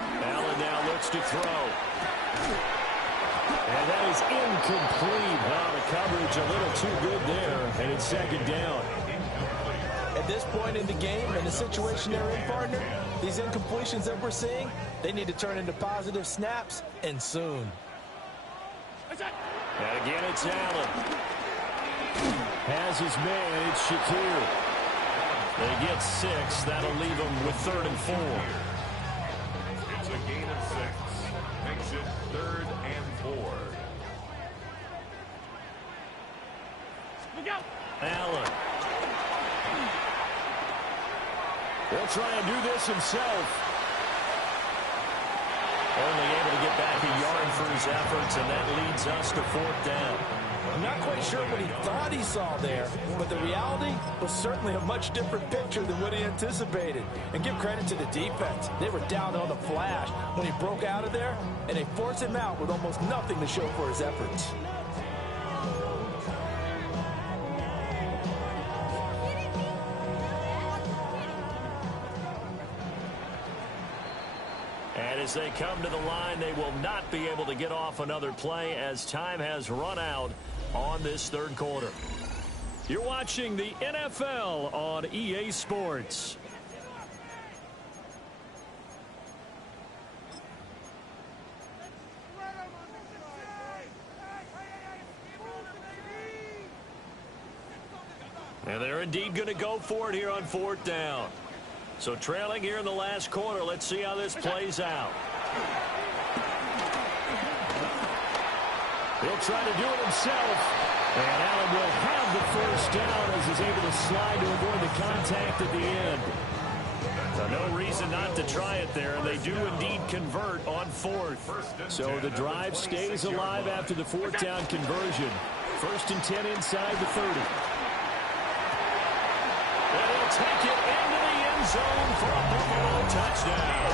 Allen now looks to throw. And that is incomplete. Wow, the coverage a little too good there, and it's second down. At this point in the game, in the situation they're in, partner, these incompletions that we're seeing, they need to turn into positive snaps, and soon. And again, it's Allen. Has his man, it's Shakir. They get 6. That'll leave them with 3rd and 4. It's a gain of 6. Makes it 3rd and 4. Allen. He'll try and do this himself. Only able to get back a yard for his efforts, and that leads us to 4th down. I'm not quite sure what he thought he saw there, but the reality was certainly a much different picture than what he anticipated. And give credit to the defense. They were down on the flash when he broke out of there, and they forced him out with almost nothing to show for his efforts. And as they come to the line, they will not be able to get off another play as time has run out on this 3rd quarter. You're watching the NFL on EA Sports. And they're indeed going to go for it here on 4th down. So trailing here in the last quarter, let's see how this plays out. He'll try to do it himself. And Allen will have the first down as he's able to slide to avoid the contact at the end. So no reason not to try it there, and they do indeed convert on 4th. So the drive stays alive after the 4th down conversion. 1st and 10 inside the 30. And he'll take it into the end zone for a Buffalo touchdown.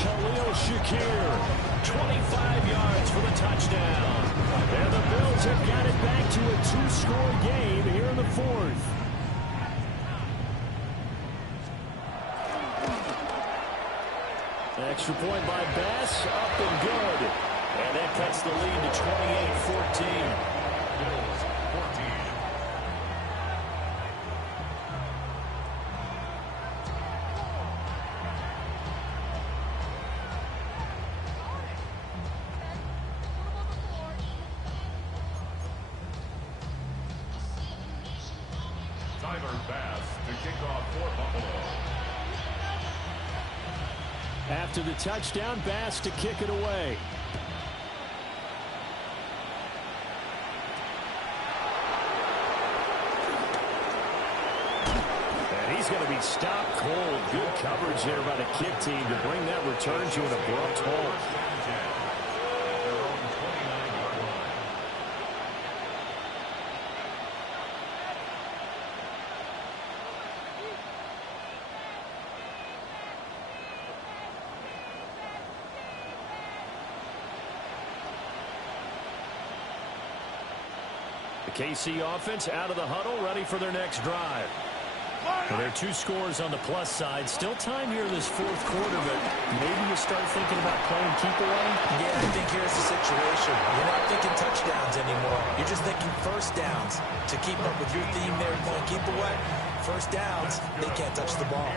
Khalil Shakir, 25 yards for the touchdown. And the Bills have got it back to a 2-score game here in the 4th. Extra point by Bass, up and good. And that cuts the lead to 28-14. Bills 14. Tyler Bass to kick off for Buffalo. After the touchdown, Bass to kick it away. And he's going to be stopped cold. Good coverage there by the kick team to bring that return to an abrupt halt. The KC offense out of the huddle, ready for their next drive. Well, there are 2 scores on the plus side. Still time here in this fourth quarter, but maybe you start thinking about playing keep away? Yeah, I think here's the situation. You're not thinking touchdowns anymore. You're just thinking first downs. To keep up with your theme there, playing keep away, first downs, they can't touch the ball.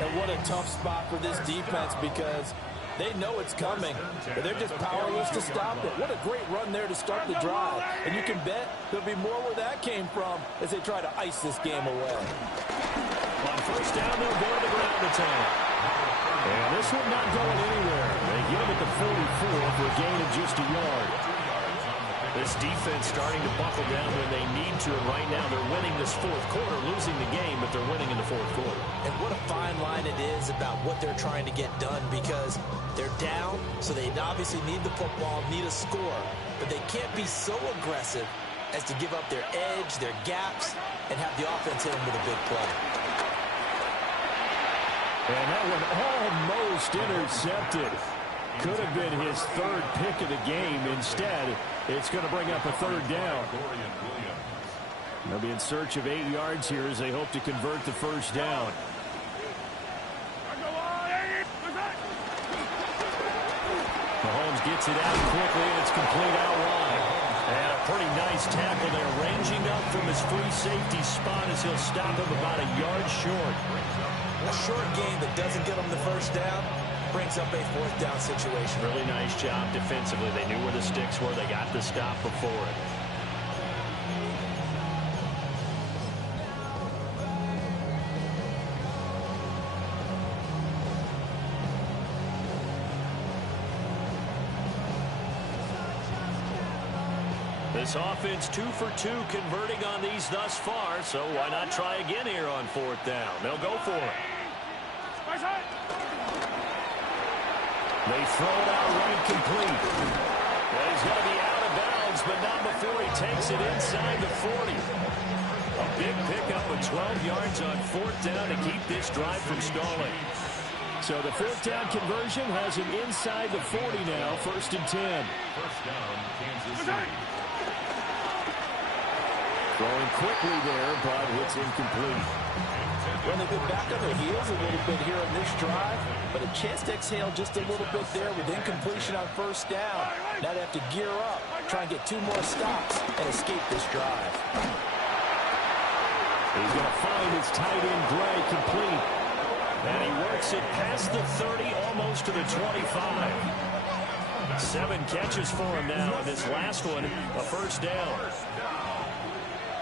And what a tough spot for this defense because they know it's coming, but they're just powerless to stop it. What a great run there to start the drive. And you can bet there'll be more where that came from as they try to ice this game away. On first down, they'll go to the ground attack. And this one not going anywhere. They get him at the 44 for a gain of just a yard. This defense starting to buckle down when they need to, and right now they're winning this fourth quarter, losing the game, but they're winning in the fourth quarter. And what a fine line it is about what they're trying to get done because they're down, so they obviously need the football, need a score, but they can't be so aggressive as to give up their edge, their gaps, and have the offense hit them with a big play. And that one almost intercepted. Could have been his 3rd pick of the game. Instead, it's going to bring up a 3rd down. They'll be in search of 8 yards here as they hope to convert the first down. Mahomes gets it out quickly, and it's complete out wide. And a pretty nice tackle there, ranging up from his free safety spot as he'll stop him about a yard short. A short game that doesn't get them the first down brings up a 4th down situation. Really nice job defensively. They knew where the sticks were. They got the stop before it. This offense 2 for 2 converting on these thus far, so why not try again here on 4th down? They'll go for it. They throw it out right complete. Well, he's going to be out of bounds, but not before he takes it inside the 40. A big pickup of 12 yards on 4th down to keep this drive from stalling. So the 4th down conversion has him inside the 40 now, 1st and 10. First down, Kansas City. Throwing quickly there, but it's incomplete. Well, they've been back on their heels a little bit here on this drive, but a chance to exhale just a little bit there with incompletion on first down. Now they have to gear up, try and get 2 more stops and escape this drive. He's going to find his tight end Gray complete. And he works it past the 30, almost to the 25. 7 catches for him now, and this last one, a first down.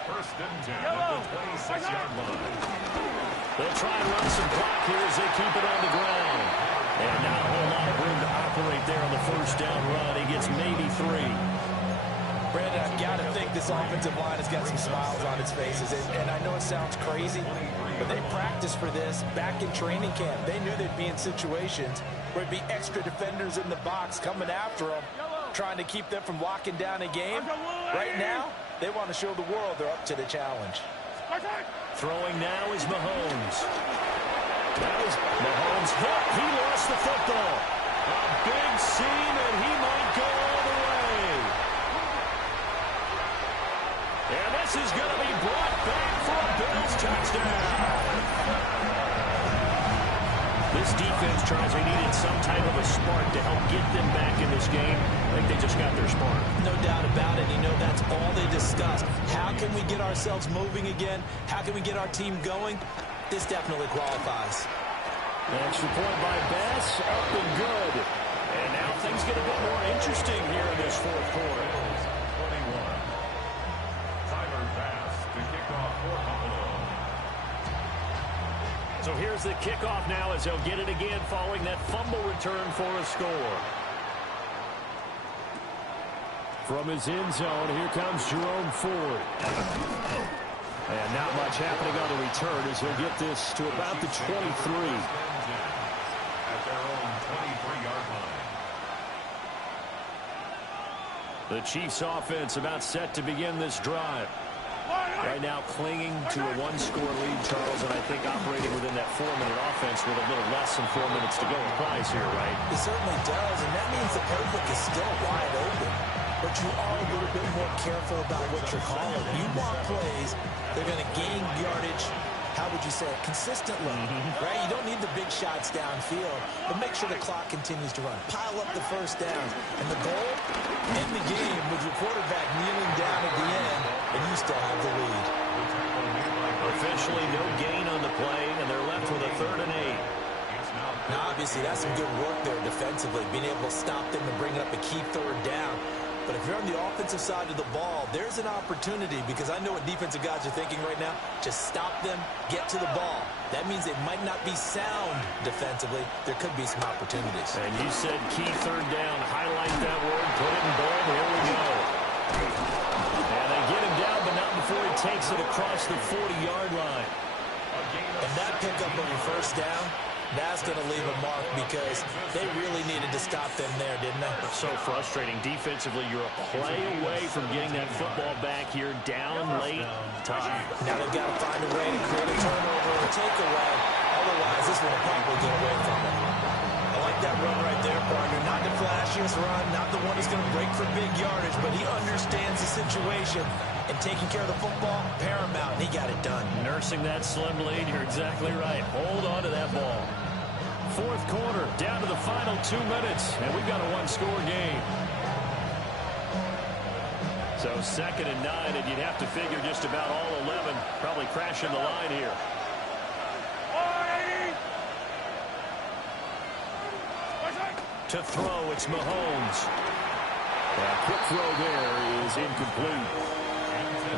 First and 10 at the 26-yard line. They'll try and run some clock here as they keep it on the ground. And not a whole lot of room to operate there on the first down run. He gets maybe 3. Brandon, I've got to think this offensive line has got some smiles on its faces. And I know it sounds crazy, but they practiced for this back in training camp. They knew they'd be in situations where it'd be extra defenders in the box coming after them, trying to keep them from locking down a game. Right now, they want to show the world they're up to the challenge. Throwing now is Mahomes. That was Mahomes hit. He lost the football. A big seam, and he might go all the way. And this is going to be brought back for a Bills touchdown. This defense, Charles, they needed some type of a spark to help get them back in this game. I think they just got their spark. No doubt about it. You know, that's all they discussed. How can we get ourselves moving again? How can we get our team going? This definitely qualifies. Extra point by Bass, up and good. And now things get a bit more interesting here in this fourth quarter. 21. Tyler Bass to kick off for Buffalo. So here's the kickoff now as they'll get it again following that fumble return for a score. From his end zone, here comes Jerome Ford. And not much happening on the return as he'll get this to about the 23. At their own 23-yard line. The Chiefs offense about set to begin this drive. Right now clinging to a 1-score lead, Charles, and I think operating within that 4-minute offense with a little less than 4 minutes to go applies here, right? It certainly does, and that means the playbook is still wide open. but you are a little bit more careful about what you're calling. You want plays, they're going to gain yardage, how would you say it, consistently, right? You don't need the big shots downfield, but make sure the clock continues to run. Pile up the first down. And the goal, end the game with your quarterback kneeling down at the end, and you still have the lead. Officially no gain on the play, and they're left with a 3rd and 8. Now, obviously, that's some good work there defensively, being able to stop them and bring up a key 3rd down. But if you're on the offensive side of the ball, there's an opportunity, because I know what defensive guys are thinking right now. Just stop them, get to the ball. That means they might not be sound defensively. There could be some opportunities. And you said key 3rd down. Highlight that word. Put it in bold. Here we go. And they get him down, but not before he takes it across the 40-yard line. And that pickup on your first down, that's going to leave a mark, because they really needed to stop them there, didn't they? So frustrating. Defensively, you're a play away from getting that football back here down late. Tough. Now they've got to find a way to create a turnover or takeaway. Otherwise, this one will probably get away from them. I like that run right there, partner. Not the flashiest run, not the one that's going to break for big yardage, but he understands the situation. And taking care of the football, paramount, and he got it done. Nursing that slim lead, you're exactly right. Hold on to that ball. 4th quarter, down to the final 2 minutes, and we've got a 1-score game. So 2nd and 9, and you'd have to figure just about all 11 probably crashing the line here. To throw, it's Mahomes. A quick throw there is incomplete.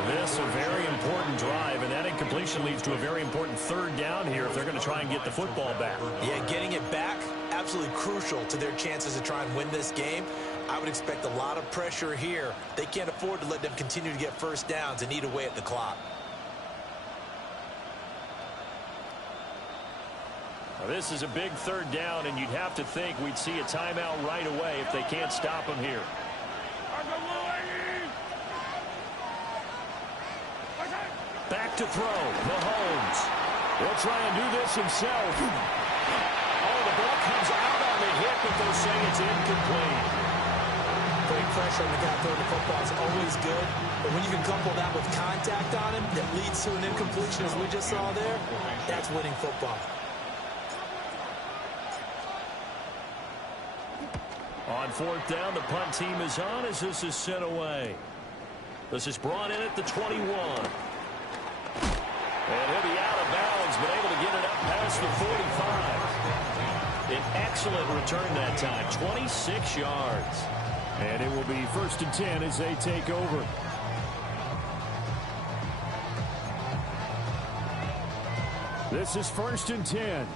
This a very important drive, and that incompletion leads to a very important 3rd down here if they're going to try and get the football back. Yeah, getting it back, absolutely crucial to their chances to try and win this game. I would expect a lot of pressure here. They can't afford to let them continue to get first downs and eat away at the clock. Well, this is a big 3rd down, and you'd have to think we'd see a timeout right away if they can't stop them here. Back to throw, Mahomes. He'll try and do this himself. Oh, the ball comes out on the hit, but they're saying it's incomplete. Putting pressure on the guy throwing the football is always good, but when you can couple that with contact on him that leads to an incompletion, as we just saw there, that's winning football. On 4th down, the punt team is on as this is sent away. This is brought in at the 21. And he'll be out of bounds, but able to get it up past the 45. An excellent return that time, 26 yards. And it will be 1st and 10 as they take over. This is 1st and 10.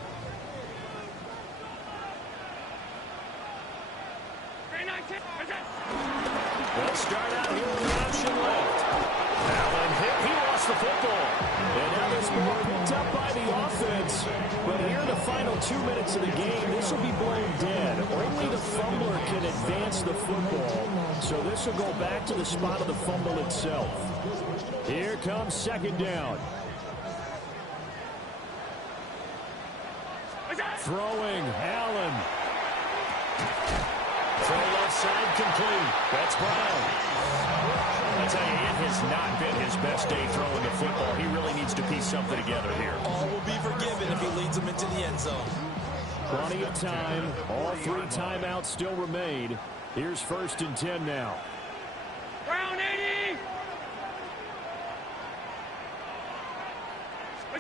They'll start out here with the option left. Allen hit. He lost the football. And now this ball picked up by the offense. But here in the final 2 minutes of the game, this will be blown dead. Only the fumbler can advance the football. So this will go back to the spot of the fumble itself. Here comes 2nd down. Throwing, Allen. Throw left side complete. That's Brown. I tell you, it has not been his best day throwing the football. He really needs to piece something together here. All will be forgiven if he leads them into the end zone. Plenty of time. All 3 timeouts still remain. Here's 1st and 10 now. Brown 80.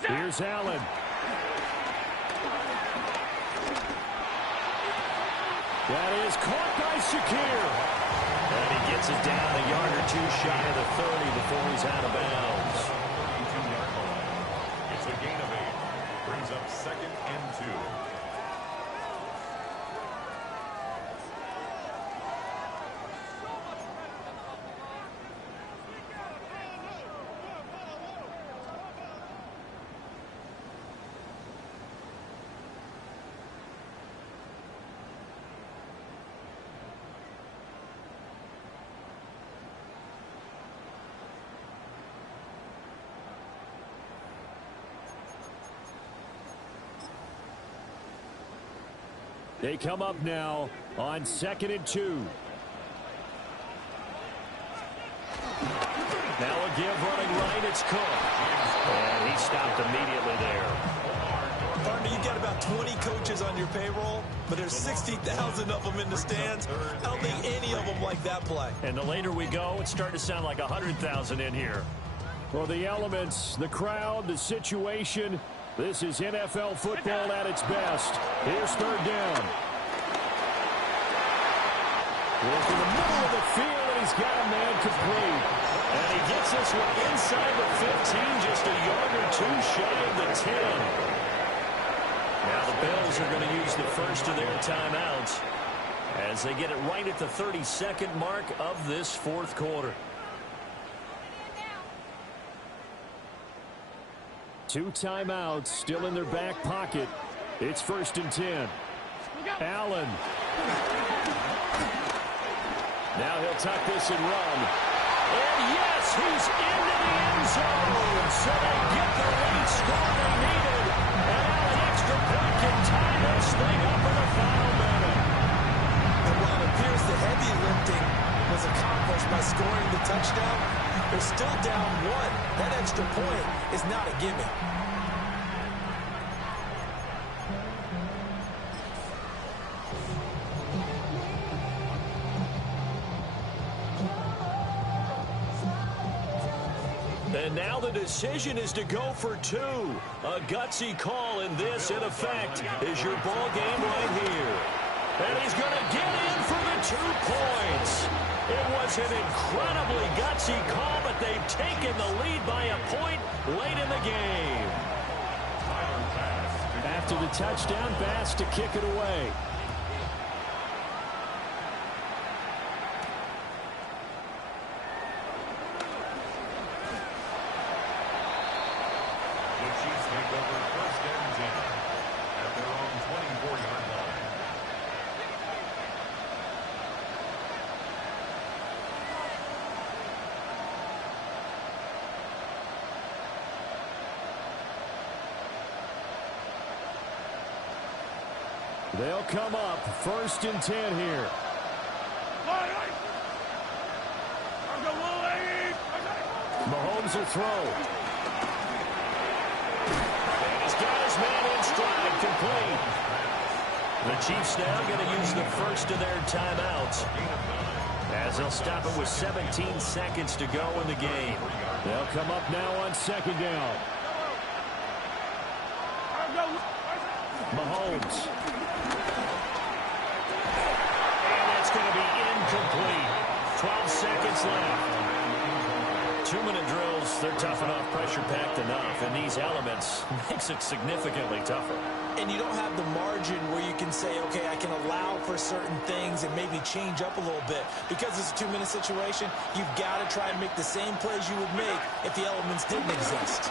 Here's Allen. That is caught by Shakir. And he gets it down a yard or 2 shy of the 30 before he's out of bounds. It's a gain of 8. Brings up 2nd and 2. They come up now on 2nd and 2. Now a give running right. It's Cook. And he stopped immediately there. Partner, you've got about 20 coaches on your payroll, but there's 60,000 of them in the stands. I don't think any of them like that play. And the later we go, it's starting to sound like 100,000 in here. Well, the elements, the crowd, the situation, this is NFL football at its best. Here's third down. Work in the middle of the field, and he's got a man complete. And he gets this one inside the 15, just a yard or two shy of the 10. Now the Bills are going to use the first of their timeouts as they get it right at the 32nd mark of this fourth quarter. Two timeouts still in their back pocket. It's 1st and 10. Allen. Now he'll tuck this and run. And yes, he's into the end zone. So they get the late score they needed. And now an extra point can tie this thing up in the final minute. And while it appears the heavy lifting was accomplished by scoring the touchdown, they're still down one. That extra point is not a gimme. And now the decision is to go for two. A gutsy call, and this, in effect, is your ball game right here. And he's going to get in for the 2 points. It was an incredibly gutsy call, but they've taken the lead by a point late in the game. After the touchdown, Bass to kick it away. They'll come up 1st and 10 here. Mahomes will throw. And he's got his man in stride, complete. The Chiefs now going to use the first of their timeouts as they'll stop it with 17 seconds to go in the game. They'll come up now on 2nd down. Mahomes. And that's going to be incomplete. 12 seconds left. 2-minute drills, they're tough enough, pressure-packed enough, and these elements makes it significantly tougher. And you don't have the margin where you can say, okay, I can allow for certain things and maybe change up a little bit. Because it's a 2-minute situation, you've got to try and make the same plays you would make if the elements didn't exist.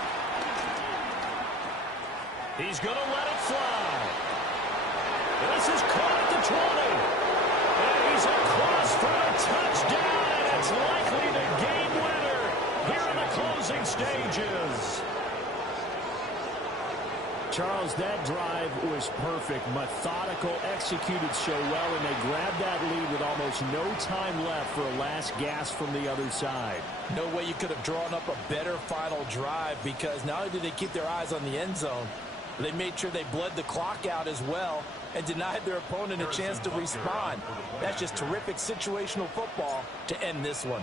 He's going to let it fly. This is caught at the 20. And he's across for a touchdown, and it's likely the game winner here in the closing stages. Charles, that drive was perfect, methodical, executed so well, and they grabbed that lead with almost no time left for a last gasp from the other side. No way you could have drawn up a better final drive, because not only did they keep their eyes on the end zone, they made sure they bled the clock out as well and denied their opponent a chance to respond. That's just terrific situational football to end this one.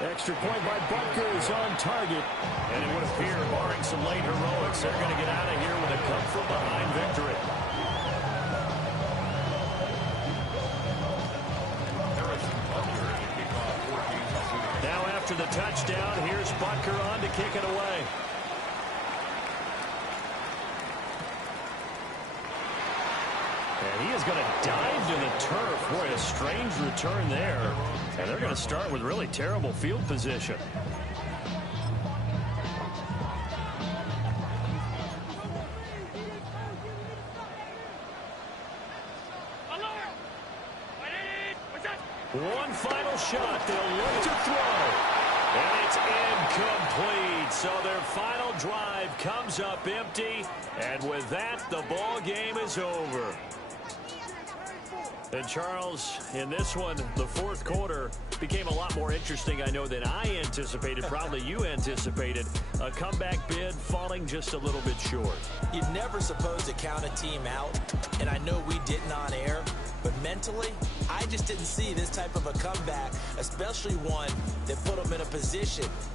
Extra point by Butker is on target. And it would appear, barring some late heroics, they're going to get out of here with a come-from-behind victory. Now after the touchdown, here's Butker on to kick it away. And he is going to dive to the turf. Boy, a strange return there. And they're going to start with really terrible field position. One final shot. They'll look to throw. And it's incomplete. So their final drive comes up empty. And with that, the ball game is over. And Charles, in this one, the fourth quarter became a lot more interesting, I know, than I anticipated. Probably you anticipated. A comeback bid falling just a little bit short. You're never supposed to count a team out, and I know we didn't on air, but mentally, I just didn't see this type of a comeback, especially one that put them in a position